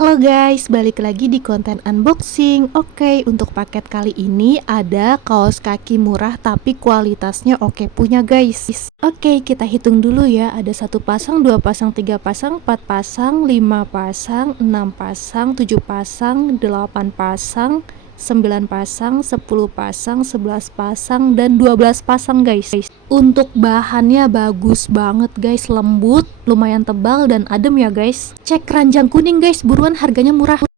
Halo guys, balik lagi di konten unboxing. Oke, untuk paket kali ini ada kaos kaki murah tapi kualitasnya oke punya guys. Oke, kita hitung dulu ya. Ada 1 pasang, 2 pasang, 3 pasang, 4 pasang, 5 pasang, 6 pasang, 7 pasang, 8 pasang, 9 pasang, 10 pasang, 11 pasang, dan 12 pasang guys. Untuk bahannya bagus banget guys, lembut, lumayan tebal dan adem ya guys. Cek keranjang kuning guys, buruan, harganya murah.